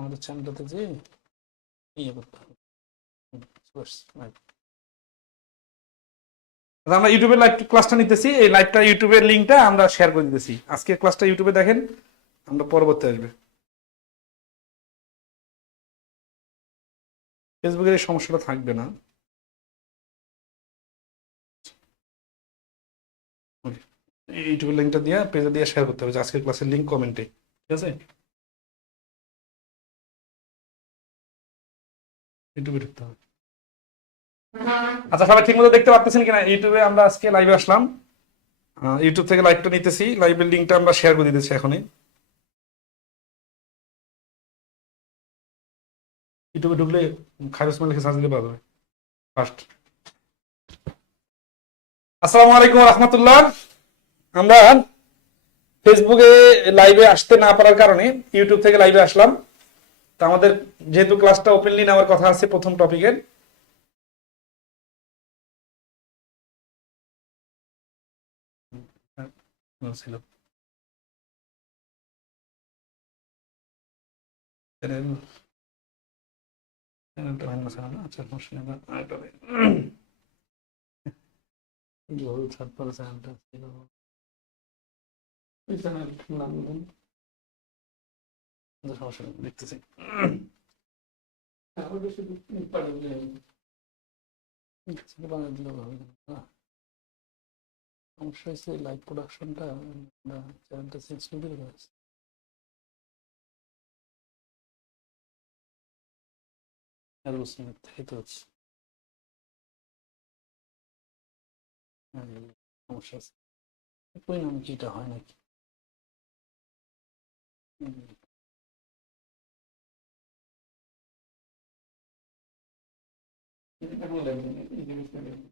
আমাদের চ্যানেলটাতে যে ইয়ে করতে হবে আমরা ইউটিউবের লাইভ ক্লাসটা নিতেছি। এই লাইভটা ইউটিউবের লিঙ্কটা আমরা শেয়ার করে দিতেছি। আজকে ক্লাসটা ইউটিউবে দেখেন, আমরা পরবর্তী আসবে। ফেসবুকের এই সমস্যাটা থাকবে না। ইউটিউবের লিঙ্কটা দিয়ে পেজে দিয়ে শেয়ার করতে হবে আজকের ক্লাসের লিঙ্ক কমেন্টে ঠিক আছে? ইউটিউবে ঢুকতে হবে। আচ্ছা সবাই ঠিক মতো দেখতে পাচ্ছেন কিনা? ইউটিউবে আমরা আজকে লাইভে আসলাম। ইউটিউব থেকে লাইভটা নিতেছি। লাইভের লিঙ্কটা আমরা শেয়ার করে দিতেছি এখনই। ইউটিউবে ঢুকলে খায়রুস লিখে সার্চ দিলে যাবে। ফার্স্ট আসসালামু আলাইকুম রহমতুল্লাহ। আমরা ফেসবুকে লাইভে আসতে না পারার কারণে ইউটিউব থেকে লাইভে আসলাম। তো আমাদের যেহেতু ক্লাসটা ওপেনলি নেওয়ার কথা আছে প্রথম টপিকের ছিল সমস্যা দেখতেছি। সমস্যা হয়েছে লাইভ প্রোডাকশনটা চ্যানেলটা হ্যাঁ, সমস্যা আছে। পরিণাম কি এটা হয় নাকি? La sede del 欢那种